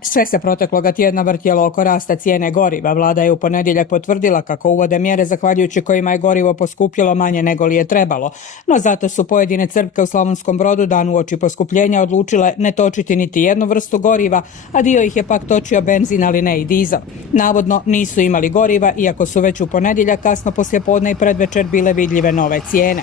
Sve se protekloga tjedna vrtjelo oko rasta cijene goriva. Vlada je u ponedjeljak potvrdila kako uvode mjere zahvaljujući kojima je gorivo poskupjelo manje nego li je trebalo. No zato su pojedine crpke u Slavonskom Brodu dan uoči poskupljenja odlučile ne točiti niti jednu vrstu goriva, a dio ih je pak točio benzin, ali ne i dizel. Navodno nisu imali goriva, iako su već u ponedjeljak kasno poslijepodne i predvečer bile vidljive nove cijene.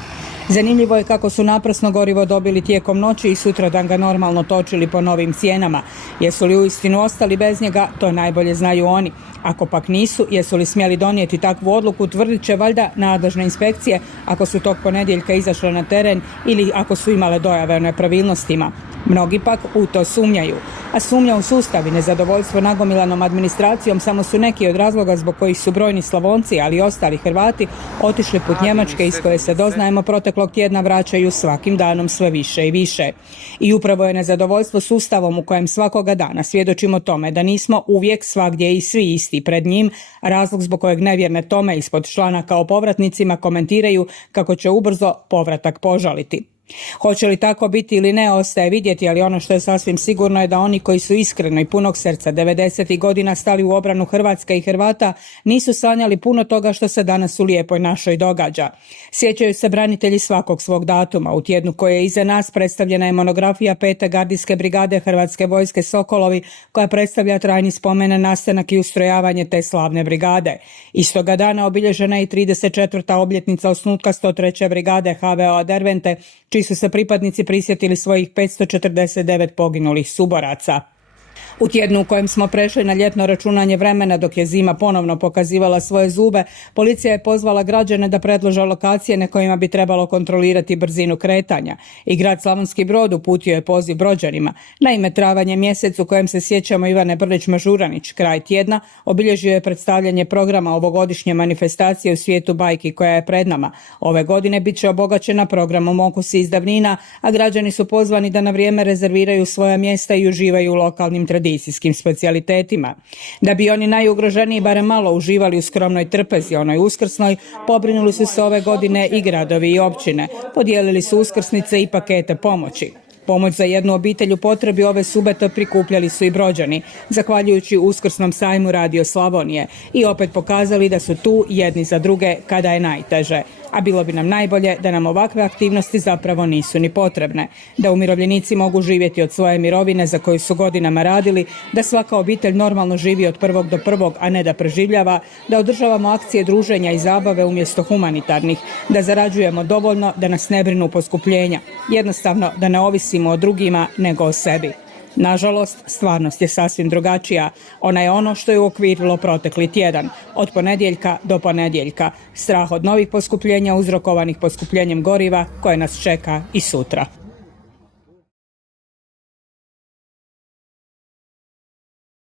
Zanimljivo je kako su naprasno gorivo dobili tijekom noći i sutradan ga normalno točili po novim cijenama. Jesu li uistinu ostali bez njega, to najbolje znaju oni. Ako pak nisu, jesu li smjeli donijeti takvu odluku, tvrdit će valjda nadležne inspekcije ako su tog ponedjeljka izašle na teren ili ako su imale dojave o nepravilnostima. Mnogi pak u to sumnjaju. A sumnja u sustav i nezadovoljstvo nagomilanom administracijom samo su neki od razloga zbog kojih su brojni Slavonci, ali i ostali Hrvati, otišli put Njemačke iz koje se doznajemo proteklog tjedna vraćaju svakim danom sve više i više. I upravo je nezadovoljstvo sustavom u kojem svakoga dana svjedočimo tome da nismo uvijek svagdje i svi isti pred njim, razlog zbog kojeg nevjerne tome ispod članaka o povratnicima komentiraju kako će ubrzo povratak požaliti. Hoće li tako biti ili ne, ostaje vidjeti, ali ono što je sasvim sigurno je da oni koji su iskreno i punog srca 90. godina stali u obranu Hrvatske i Hrvata nisu sanjali puno toga što se danas u lijepoj našoj događa. Sjećaju se branitelji svakog svog datuma. U tjednu koje je iza nas predstavljena je monografija 5. gardijske brigade Hrvatske vojske Sokolovi, koja predstavlja trajni spomen na nastanak i ustrojavanje te slavne brigade. Istoga dana obilježena je i 34. obljetnica osnutka 103. brigade HVO Dervente, čiji su se pripadnici prisjetili svojih 549 poginulih suboraca. U tjednu u kojem smo prešli na ljetno računanje vremena dok je zima ponovno pokazivala svoje zube, policija je pozvala građane da predlože lokacije na kojima bi trebalo kontrolirati brzinu kretanja. I grad Slavonski Brod uputio je poziv Brođanima. Naime, travanj je mjesec u kojem se sjećamo Ivane Brlić-Mažuranić. Kraj tjedna obilježio je predstavljanje programa ovogodišnje manifestacije u svijetu bajki koja je pred nama. Ove godine bit će obogaćena programom Okusi iz davnina, a građani su pozvani da na vrijeme rezerviraju svoja mjesta i uživaju u lokalnim tradicijskim specijalitetima. Da bi oni najugroženiji barem malo uživali u skromnoj trpezi, onoj uskrsnoj, pobrinuli su se ove godine i gradovi i općine. Podijelili su uskrsnice i pakete pomoći. Pomoć za jednu obitelj u potrebi ove subote prikupljali su i Brođani, zahvaljujući Uskrsnom sajmu Radio Slavonije, i opet pokazali da su tu jedni za druge kada je najteže. A bilo bi nam najbolje da nam ovakve aktivnosti zapravo nisu ni potrebne. Da umirovljenici mogu živjeti od svoje mirovine za koju su godinama radili, da svaka obitelj normalno živi od prvog do prvog, a ne da preživljava, da održavamo akcije druženja i zabave umjesto humanitarnih, da zarađujemo dovoljno da nas ne brinu poskupljenja. Jednostavno da ne ovisimo o drugima nego o sebi. Nažalost, stvarnost je sasvim drugačija. Ona je ono što je uokvirilo protekli tjedan, od ponedjeljka do ponedjeljka. Strah od novih poskupljenja uzrokovanih poskupljenjem goriva koje nas čeka i sutra.